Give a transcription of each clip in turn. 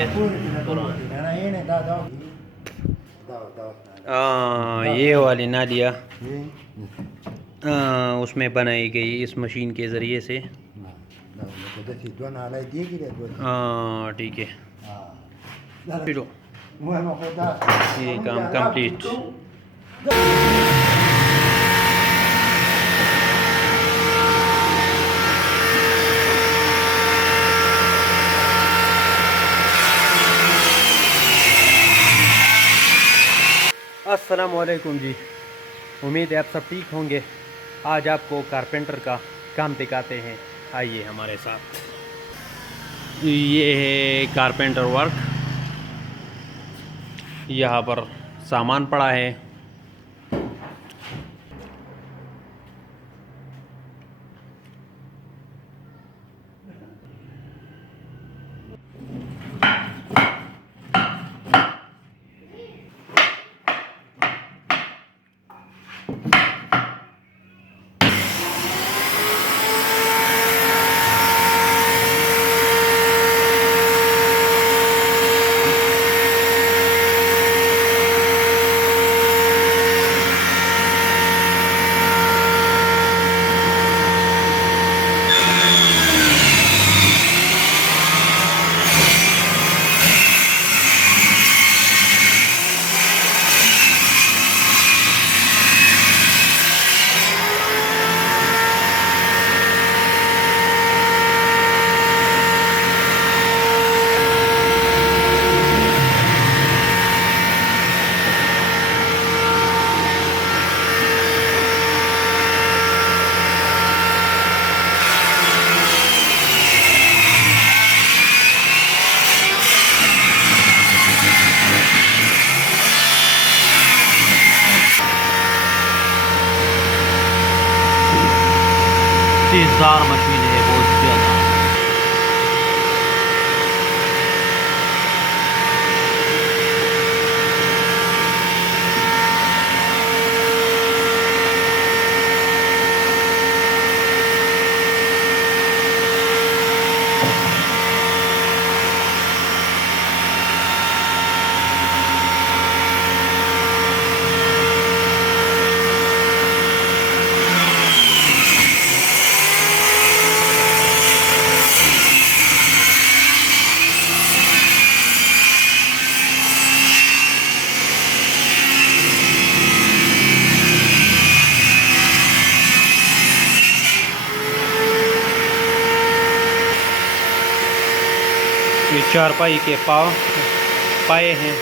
है ये वाली नालियाँ उसमें बनाई गई इस मशीन के ज़रिए से। हाँ ठीक है, ये काम कंप्लीट। अस्सलाम वालेकुम जी, उम्मीद है आप सब ठीक होंगे। आज आपको कारपेंटर का काम दिखाते हैं, आइए हमारे साथ। ये है कारपेंटर वर्क, यहाँ पर सामान पड़ा है। तेज़दार मशीन है बहुत ज़्यादा। ये चारपाई के पाए हैं।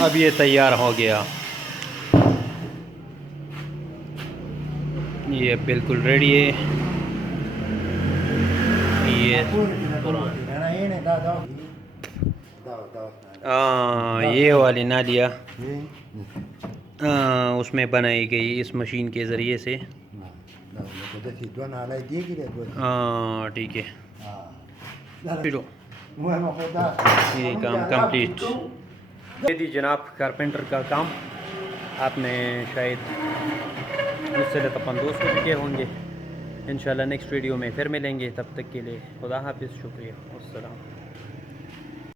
अब ये तैयार हो गया, ये बिल्कुल रेडी है। ये वाली नालियाँ उसमें बनाई गई इस मशीन के ज़रिए से। हाँ ठीक है, ये काम कंप्लीट। यदि जनाब कारपेंटर का काम आपने शायद मुझसे तपंदोज़ को किए होंगे। इंशाल्लाह नेक्स्ट वीडियो में फिर मिलेंगे, तब तक के लिए खुदा हाफिज़, शुक्रिया, अस्सलाम।